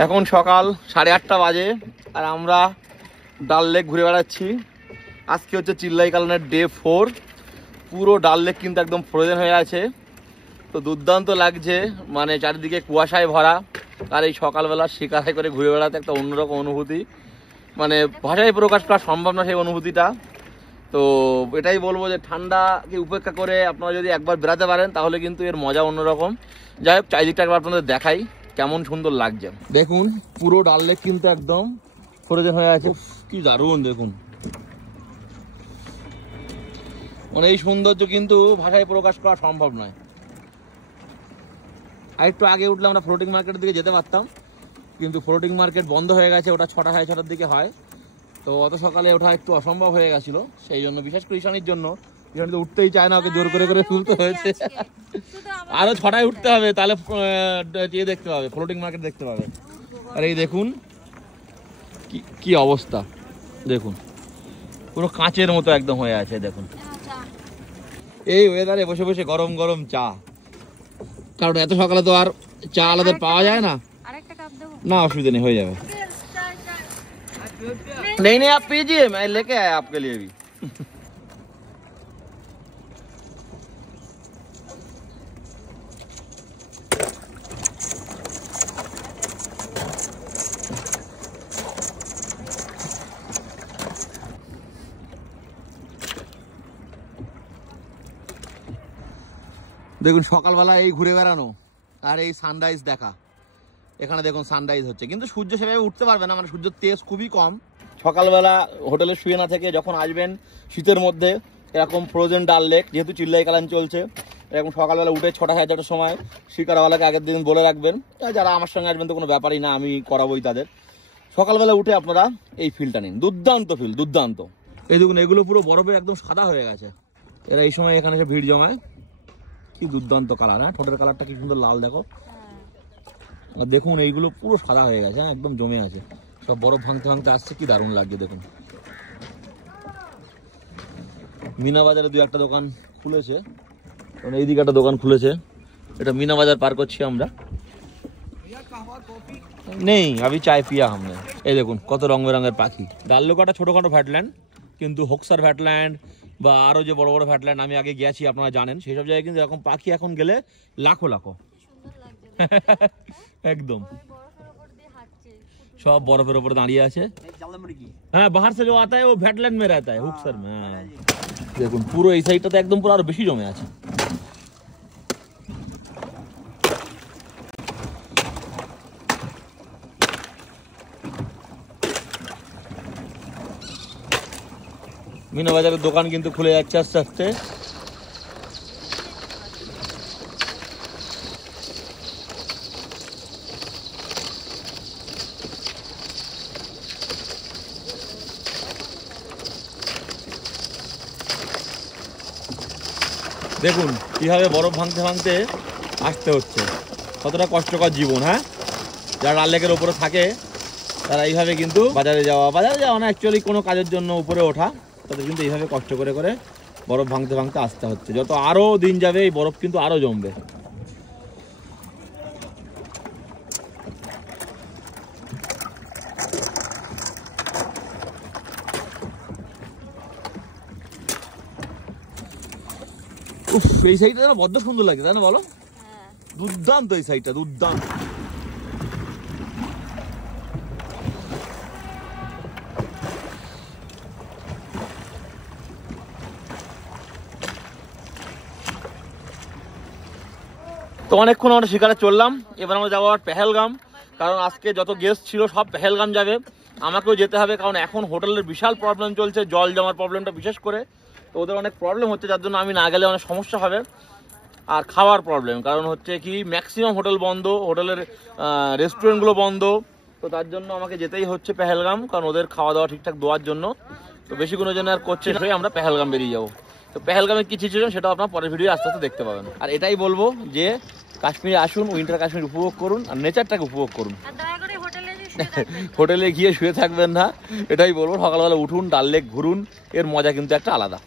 এখন সকাল 8:30 বাজে আর আমরা ডাল লেক ঘুরে বেড়াচ্ছি। আজকে হচ্ছে চিল্লাই কালনের ডে 4। পুরো ডাল লেক কিন্তু একদম ফ্রোজেন হয়ে আছে, তো দুর্দান্ত লাগছে। মানে চারিদিকে কুয়াশায় ভরা, আর এই সকালবেলা শিকারায় করে ঘুরে বেড়াতে একটা অন্যরকম অনুভূতি, মানে ভাষায় প্রকাশ করা সম্ভব না সেই অনুভূতিটা। তো এটাই বলবো যে ঠান্ডাকে উপেক্ষা করে আপনারা যদি একবার বেড়াতে পারেন তাহলে কিন্তু এর মজা অন্যরকম। যাই হোক, চারিদিকটা একবার আপনাদের দেখাই কেমন সুন্দর লাগছে। দেখুন পুরো ডাল লেক কিন্তু একদম ফ্রোজেন হয়ে আছে, কি দারুণ দেখুন। মানে এই সৌন্দর্য কিন্তু ভাষায় প্রকাশ করা সম্ভব নয়। আর একটু আগে উঠলে আমরা ফ্লোটিং মার্কেটের দিকে যেতে পারতাম, কিন্তু ফ্লোটিং মার্কেট বন্ধ হয়ে গেছে, ওটা 6টা 6:30টার দিকে হয়। তো অত সকালে ওঠা একটু অসম্ভব হয়ে গেছিল, সেই জন্য বিশেষ করে ঈশানীর জন্য। ঈশানী তো উঠতেই চায় না, ওকে জোর করে করে তুলতে হয়েছে। আরো 6টায় উঠতে হবে, তাহলে ইয়ে দেখতে পাবে, ফ্লোটিং মার্কেট দেখতে পাবে। আর এই দেখুন কি অবস্থা, দেখুন পুরো কাঁচের মতো একদম হয়ে আছে। দেখুন এই ওয়েদারে বসে বসে গরম গরম চা, কারণ এত সকালে তো আর চা আলাদা পাওয়া যায় না। না অসুবিধা নেই, হয়ে যাবে। नहीं नहीं आप पीजिए, मैं लेके आया आपके लिए भी। দেখুন সকালবেলা এই ঘুরে বেড়ানো আর এই সানরাইজ দেখা। এখানে দেখুন সানরাইজ হচ্ছে, কিন্তু সূর্য সেভাবে উঠতে পারবে না, মানে সূর্যের তেজ খুবই কম। সকালবেলা হোটেলে শুয়ে না থেকে যখন আসবেন শীতের মধ্যে এরকম ফ্রোজেন ডাল লেক, যেহেতু চিল্লাই কালান চলছে, এরকম সকালবেলা উঠে 6টা 6:30টার সময় শিকারাওয়ালাকে আগের দিন বলে রাখবেন। যারা আমার সঙ্গে আসবেন তো কোনো ব্যাপারই না, আমি করাবোই তাদের। সকালবেলা উঠে আপনারা এই ফিলটা নিন, দুর্দান্ত ফিল, দুর্দান্ত। এই দেখুন এগুলো পুরো বরফে একদম সাদা হয়ে গেছে। এরা এই সময় এখানে এসে ভিড় জমায়। কি দুর্দান্ত কালার, হ্যাঁ ঠোঁটের কালারটা কি সুন্দর লাল দেখো। আর দেখুন এইগুলো পুরো সাদা হয়ে গেছে, হ্যাঁ একদম জমে আছে, সব বরফ ভাঙতে ভাঙতে আসছে, কি দারুণ লাগছে দেখুন। মিনা বাজারে 2-1টা দোকান খুলেছে, মানে এইদিকে একটা দোকান খুলেছে। এটা মিনা বাজার পার করছি আমরা। নেই আমি চাই পিয়া हमने। এই দেখুন কত রং বেরঙের পাখি। ডাল লেক একটা ছোটখাটো ভ্যাটল্যান্ড, কিন্তু হোক্সার ভ্যাটল্যান্ড বা আরো যে বড় বড় ভ্যাটল্যান্ড আমি আগে গেছি আপনারা জানেন, সেই সব জায়গায় কিন্তু এরকম পাখি এখন গেলে লাখো লাখো। একদম सब बर्फের উপর দাঁড়িয়ে আছে। হ্যাঁ बाहर से जो आता है वो ভ্যাটল্যান্ড में रहता है, हुक्सर में। দেখুন পুরো এই সাইডটাতে একদম পুরো আরো বেশি জমে আছে। মিনা বাজারের দোকান কিন্তু খুলে যাচ্ছে আস্তে আস্তে। দেখুন কিভাবে বরফ ভাঙতে ভাঙতে আসতে হচ্ছে, কতটা কষ্টকর জীবন। হ্যাঁ যারা ডাল লেকের ওপরে থাকে তারা এইভাবে কিন্তু বাজারে যাওয়া না, অ্যাকচুয়ালি কোনো কাজের জন্য উপরে ওঠা, তাদের কিন্তু এইভাবে কষ্ট করে করে বরফ ভাঙতে ভাঙতে আসতে হচ্ছে। যত আরও দিন যাবে এই বরফ কিন্তু আরও জমবে। উফ এই সাইডটা বড্ড সুন্দর লাগে, তাই না বলো? দুর্দান্ত এই সাইডটা, দুর্দান্ত। তো অনেকক্ষণ আমরা শিকারে চললাম, এবার আমরা যাবো আর পেহেলগাম, কারণ আজকে যত গেস্ট ছিল সব পেহেলগাম যাবে, আমাকেও যেতে হবে, কারণ এখন হোটেলের বিশাল প্রবলেম চলছে, জল জমার প্রবলেমটা বিশেষ করে। তো ওদের অনেক প্রবলেম হচ্ছে, যার জন্য আমি না গেলে অনেক সমস্যা হবে। আর খাওয়ার প্রবলেম, কারণ হচ্ছে কি ম্যাক্সিমাম হোটেল বন্ধ, হোটেলের রেস্টুরেন্টগুলো বন্ধ, তো তার জন্য আমাকে যেতেই হচ্ছে পেহেলগাম, কারণ ওদের খাওয়া দাওয়া ঠিকঠাক দেওয়ার জন্য। তো বেশি কোনো জন্য আর করছে হয়ে আমরা পেহেলগাম বেরিয়ে যাবো। তো পেহেলগামে কি সিচুয়েশন সেটা আপনার পরের ভিডিও আস্তে আস্তে দেখতে পাবেন। আর এটাই বলবো যে কাশ্মীরে আসুন, উইন্টার কাশ্মীর উপভোগ করুন আর নেচারটাকে উপভোগ করুন। হোটেলে গিয়ে শুয়ে থাকবেন না, এটাই বলবো। সকালবেলা উঠুন, ডাল লেক ঘুরুন, এর মজা কিন্তু একটা আলাদা।